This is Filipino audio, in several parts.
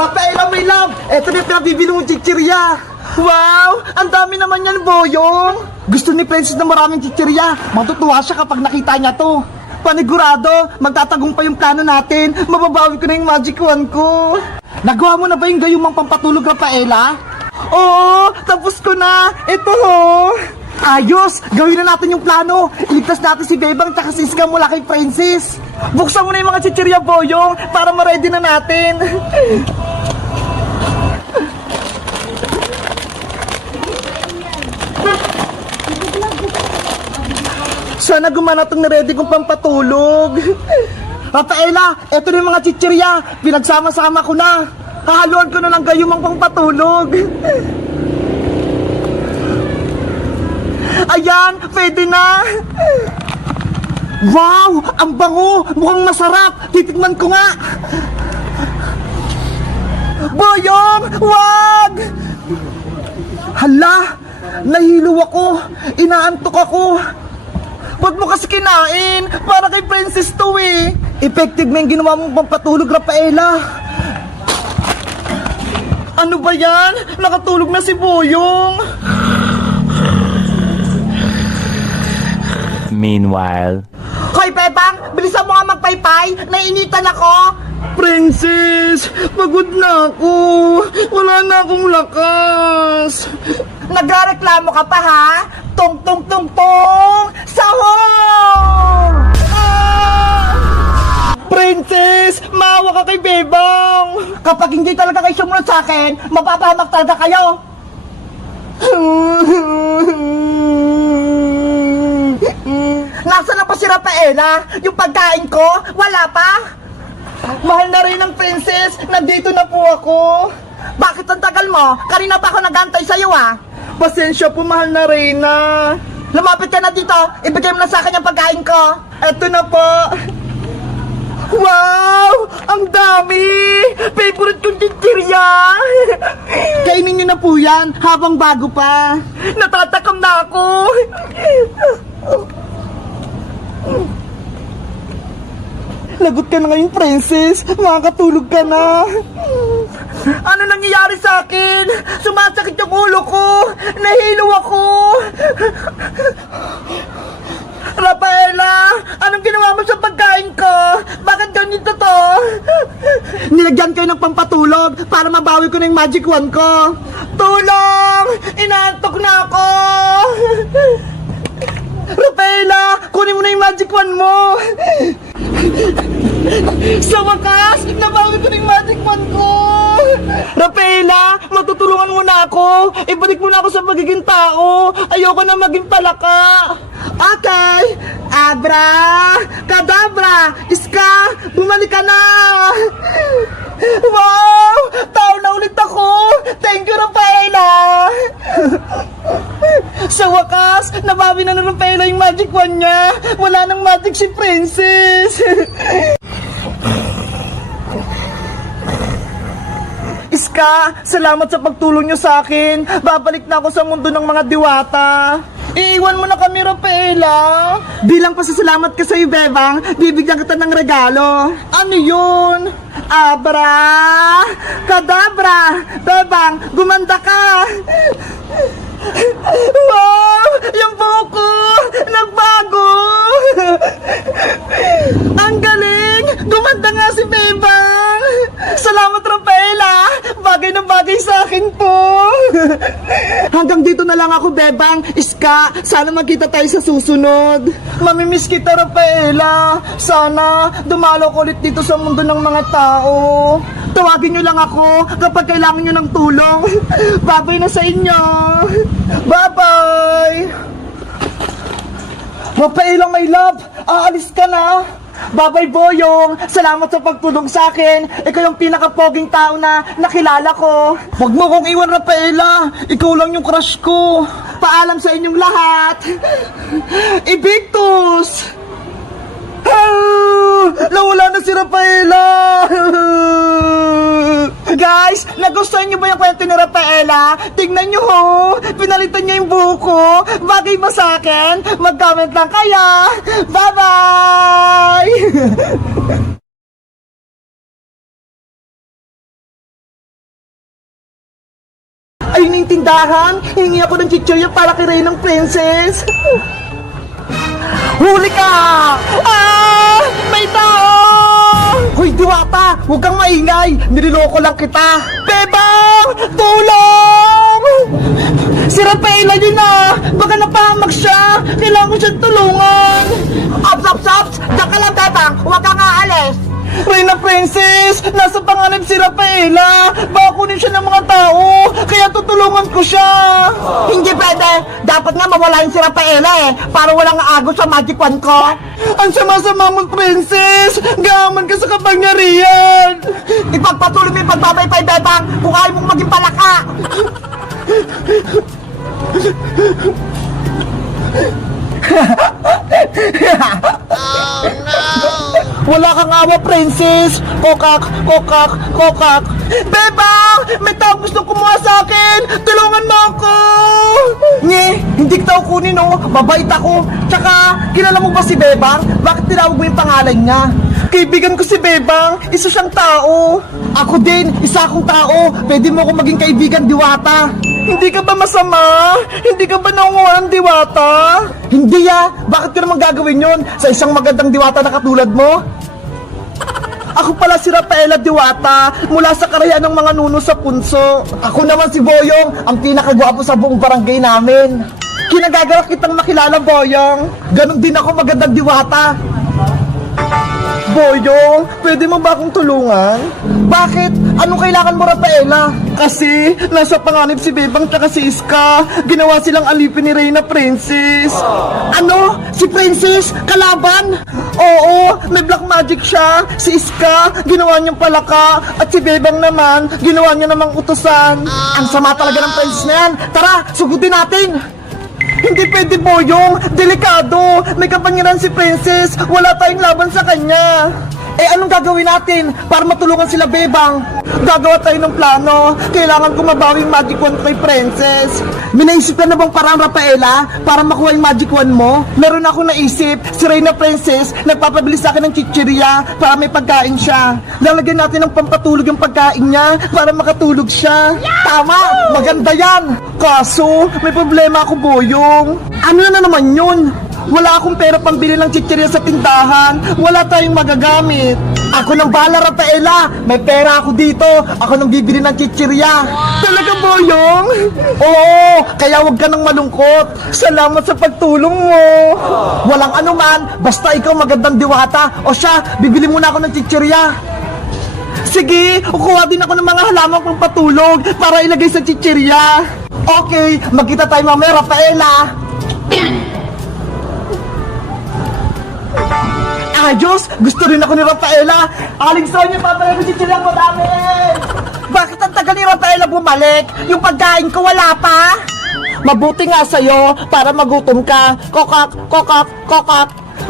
Rafaela, my love! Eto na yung pinabibili mong chichirya! Wow! Ang dami naman yan, Boyong! Gusto ni Princess na maraming chichirya. Matutuwa siya kapag nakita niya to. Panigurado, magtatagumpay yung plano natin. Mababawi ko na yung magic wand ko. Nagawa mo na ba yung gayumang pampatulog, Rafaela? Oo, tapos ko na. Ito ho. Ayos! Gawin na natin yung plano. Iligtas natin si Bebang tsaka si Iska mula kay Princess. Buksan mo na yung mga chichirya, Boyong, para ma-ready na natin. Sana gumana itong na-ready kong pampatulog. Rafaela, eto na yung mga chichirya. Pinagsama-sama ko na. Hahaluan ko na lang gayumang pampatulog. Ayan, pwede na. Wow, ang bango. Mukhang masarap. Titikman ko nga. Boyong, wag! Hala, nahilo ako. Inaantok ako. Ba't mo kasi kinain? Para kay Princess to eh. Effective na yung ginawa mong pampatulog, Rafaela. Ano ba yan? Nakatulog na si Boyong. Meanwhile, Hoy, Bebang! Bilisan mo nga magpaypay! Nainitan ako! Princess! Pagod na ako! Wala na akong lakas! Nagrereklamo ka pa, ha? Tong tong tong tong! Sahong! Princess! Maawa ka kay Bebang! Kapag hindi talaga kayo sumunod sa akin, mapapahamak talaga kayo! Nasaan na pa si Rafaela? Yung pagkain ko? Wala pa? Mahal na rin ang Princess! Nandito na po ako! Bakit ang tagal mo? Kanina pa ako nag-antay sa'yo ah! Pasensya po, mahal na Reyna! Lumapit ka na dito! Ibigay mo na sa akin yung pagkain ko! Eto na po! Wow! Ang dami! Favorite kong chichirya! Kainin niyo na po yan habang bago pa! Natatakam na ako! Lagot ka na ngayon, Princess. Makakatulog ka na. Ano nangyayari sa akin? Sumasakit yung ulo ko. Nahilo ako. Rafaela, anong ginawa mo sa pagkain ko? Bakit ganito to? Nilagyan kayo ng pampatulog para mabawi ko na yung magic wand ko. Tulong! Inaantok na ako. Rafaela, kunin mo na yung magic wand mo. Sa wakas, nabawi ko na yung magic wand ko. Rafaela, matutulungan mo na ako. Ibalik mo na ako sa pagiging tao. Ayoko na maging palaka. Okay. Abra, kadabra, Iska, bumalik ka na. Wow, tao na ulit ako. Thank you, Rafaela. Sa wakas, nabawi na Rafaela yung magic wand niya. Wala nang magic si Princess. Iska, salamat sa pagtulong niyo sa akin. Babalik na ako sa mundo ng mga diwata. Iiwan mo na kami, Rafaela. Bilang pasasalamat ka sa'yo, Bebang, bibigyan kita ng regalo. Ano yun? Abra, kadabra, Bebang, gumanda ka. Wow! Yung buko! Nagbago! Ang galing! Gumanda nga si Bebang! Salamat, Rafaela! Bagay na bagay sa akin po! Hanggang dito na lang ako, Bebang. Iska, sana magkita tayo sa susunod. Mamimiss kita, Rafaela. Sana dumalo ko ulit dito sa mundo ng mga tao. Tawagin nyo lang ako kapag kailangan nyo ng tulong. Babay na sa inyo. Bye-bye. Rafaela, my love, aalis ka na. Bye-bye, Boyong. Salamat sa pagtulong sa akin. Ikaw yung pinaka-poging tao na nakilala ko. Huwag mo kong iwan, Rafaela. Ikaw lang yung crush ko. Paalam sa inyong lahat. Evictus! Nawala na si Rafaela. Guys, nagustuhan niyo ba yung kwento ni Rafaela? Tingnan niyo ho, pinalitan niya yung buko. Bagay ba sa akin? Mag-comment lang kaya. Bye-bye! Ayun na yung tindahan. Hingi ako ng chichirya para kay Reynang Princess. Huli ka! Ah! May tao! Hoy, Diwata! Huwag kang maingay! Niloloko lang kita! Bebang! Tulong! Si Rafaela yun na! Baka napahamak siya! Kailangan ko siyang tulungan! Ops! Diyan ka lang, Bebang! Huwag kang aalis! Reyna Princess! Nasa panganib si Rafaela! Baka kunin siya ng mga tao! Kaya tutulungan ko siya! Hindi pwede! Dapat nga mawala yung si Rafaela eh! Para walang agos sa magic wand ko! Ang sama-sama mo, Princess! Gaman ka sa kapangyarihan! Ipagpatuloy mo yung pagbabaypay, Bebang! Kung ayaw mong maging palaka! Wala kang awa, Princess! Kokak! Bebang! May tao gustong kumuha sa akin! Tulungan mo ako! Nye, hindi kita kunin, oh! Mabait ako! Tsaka, kilala mo ba si Bebang? Bakit tinawag mo yung pangalan niya? Kaibigan ko si Bebang! Isa siyang tao! Ako din! Isa akong tao! Pwede mo akong maging kaibigan, Diwata! Hindi ka ba masama? Hindi ka ba nangunguha ng Diwata? Hindi Bakit ko naman gagawin yon sa isang magandang Diwata na katulad mo? Ako pala si Rafaela Diwata mula sa karayan ng mga nuno sa punso. Ako naman si Boyong, ang pinakagwapo sa buong barangay namin. Kinagagalak kitang makilala, Boyong. Ganon din ako magandang Diwata. Boyong, pwede mo ba akong tulungan? Bakit? Anong kailangan mo, Rafaela? Kasi, nasa panganib si Bebang tsaka si Iska. Ginawa silang alipin ni Reyna Princess. Ano? Si Princess? Kalaban? Oo, may black magic siya. Si Iska, ginawa niyang palaka. At si Bebang naman, ginawa niya namang utusan. Ang sama talaga ng Princess na yan. Tara, sugutin natin! Hindi pwede, Boyong! Delikado! May kapangyarihan si Princess! Wala tayong laban sa kanya! Eh, anong gagawin natin para matulungan sila, Bebang? Gagawa tayo ng plano. Kailangan ko mabawi yung magic wand kay Princess. May naisip ka na bang parang, Rafaela, para makuha yung magic wand mo? Meron ako naisip. Si Reyna Princess nagpapabili sa akin ng chichirya para may pagkain siya. Lalagyan natin ng pampatulog yung pagkain niya para makatulog siya. Tama! Maganda yan! Kaso, may problema ako, Boyong. Ano na naman yun? Wala akong pera pambili ng chichirya sa tindahan. Wala tayong magagamit. Ako nang bahala, Rafaela. May pera ako dito. Ako nang bibili ng chichirya. Talaga, Boyong? Oo, kaya wag ka nang malungkot. Salamat sa pagtulong mo. Walang anuman. Basta ikaw magandang Diwata. O siya, bibili muna ako ng chichirya. Sige, kukuha din ako ng mga halaman pang patulog para ilagay sa chichirya. Okay, magkita tayo mamaya, Rafaela. Ayos! Gusto rin ako ni Rafaela! Aling Sonia, papalagay si Chilang madami! Bakit ang tagal ni Rafaela bumalik? Yung pagkain ko wala pa? Mabuti nga sa'yo para magutom ka. Kokak!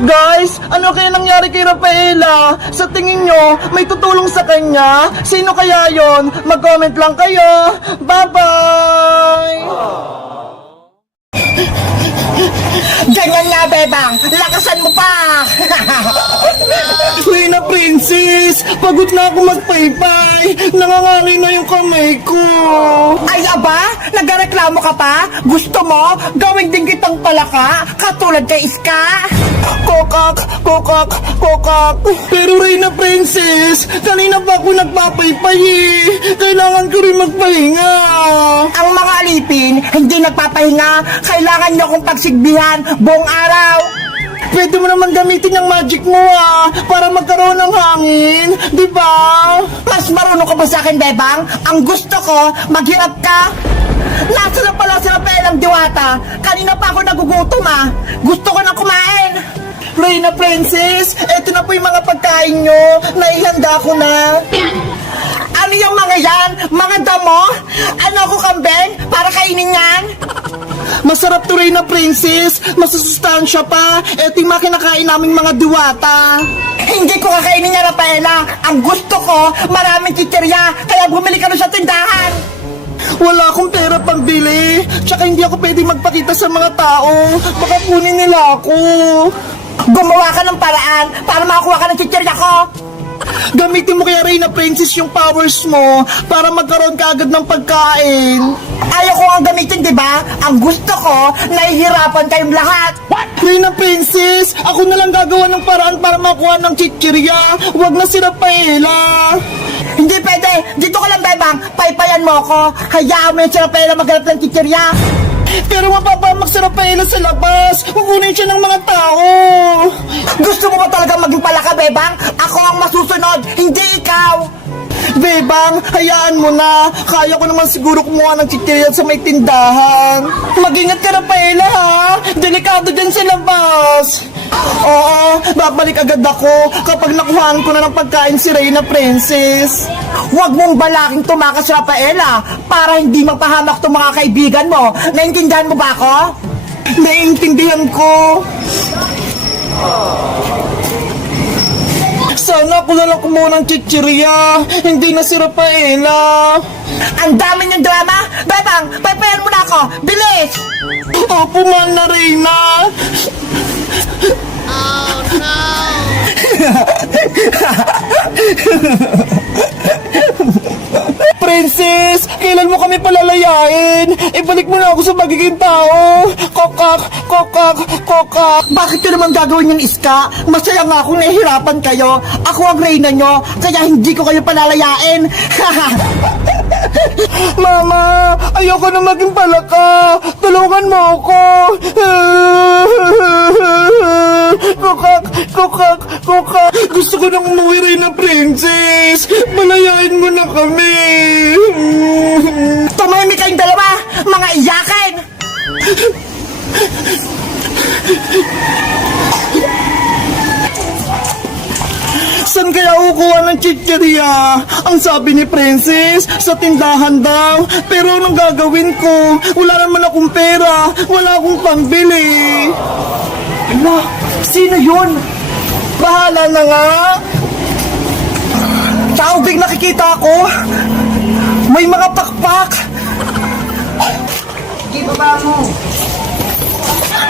Guys, ano kaya nangyari kay Rafaela? Sa tingin nyo, may tutulong sa kanya? Sino kaya yon? Mag-comment lang kayo! Bye-bye! Ganyan nga, Bebang! Lakasan mo pa! Reyna Princess! Pagod na ako magpaypay! Nangangalay na yung kamay ko! Ay, aba? Nagreklamo ka pa? Gusto mo? Gawing din kitang palaka? Katulad kay Iska? Kokak! Pero Reyna Princess, kanina pa ako nagpapaypay eh! Kailangan ko rin magpahinga! Ang mga alipin, hindi nagpapahinga. Kailangan nyo kong pagsigbihan buong araw. Pwede mo naman gamitin yung magic mo para magkaroon ng hangin, di ba? Mas marunong ka ba sa akin, Bebang? Ang gusto ko, maghirap ka. Nasa na pala si Rafaelang Diwata. Kanina pa ako nagugutom Gusto ko na kumain. Reyna Princess, eto na po yung mga pagkain nyo. Naihanda ko na. Ano yung mga yan? Mga damo? Ano ako, kambing? Para kainin yan? Masarap to, Reyna Princess. Masusustansya pa. Eto yung mga kinakain naming mga Diwata. Hindi ko kakainin niya, Rafaela. Ang gusto ko, maraming chichirya. Kaya bumili ka doon sa tindahan. Wala akong pera pang bili. Tsaka hindi ako pwede magpakita sa mga tao. Baka kunin nila ako. Gumawa ka ng paraan para makakuha ka ng chichirya ko. Gamitin mo kaya Reyna Princess yung powers mo para magkaroon ka agad ng pagkain. Ayaw ko ang gamitin, di ba? Ang gusto ko, nahihirapan kayong lahat. Reyna Princess, ako na lang gagawa ng paraan para makuha ng chichirya. Huwag na si Rafaela. Hindi pwede. Dito ka lang, Bebang. Paypayan mo ako. Hayaan mo yung si Rafaela maghanap ng chichirya. Pero mapapamak si Rafaela sa labas. Kukunin siya ng mga tao. Gusto mo ba talaga maging palaka, Bebang? Ako ang masusunod, hindi ikaw. Bebang, hayaan mo na. Kaya ko naman siguro kumuha ng chichirya sa may tindahan. Mag-ingat ka, Rafaela, ha? Delikado dyan sa labas. Oo, babalik agad ako kapag nakuhaan ko na ng pagkain si Reyna Princess. Huwag mong balaking tumakas, Rafaela, para hindi magpahamak itong mga kaibigan mo. Naintindihan mo ba ako? Naiintindihan ko. Sana ako na lang kumuha ng chichirya. Hindi na si Rafaela. Ang dami ng drama! Bebang, paypayan mo na ako! Bilis! Opo, mahal na Reyna. Princess, kailan mo kami palalayain? Ibalik mo na ako sa magiging tao. Kokak, kokak, kokak. Bakit ko naman gagawin yung iska? Masaya nga akong nahihirapan kayo. Ako ang reyna nyo, kaya hindi ko kayo palalayain. Mama, ayoko na maging palaka. Tulungan mo ako. Kokak, kokak, kokak. Gusto ko nang umuwi rin na princess. Malayain mo na kami. Tumahimik kayong dalawa, mga iyakin! Saan kaya kukuha ng chichirya? Ang sabi ni Princess, sa tindahan daw. Pero anong gagawin ko? Wala naman akong pera. Wala akong pambili. Ala, sino yun? Bahala na nga. Taubig nakikita ko. May mga pakpak. Sige, baba mo.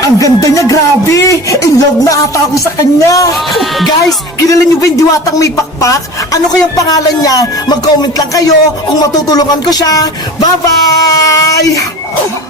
Ang ganda niya, grabe! In love na ata ako sa kanya! Guys, kilala niyo ba yung diwatang may pakpak? Ano kayang pangalan niya? Mag-comment lang kayo kung matutulungan ko siya. Bye-bye!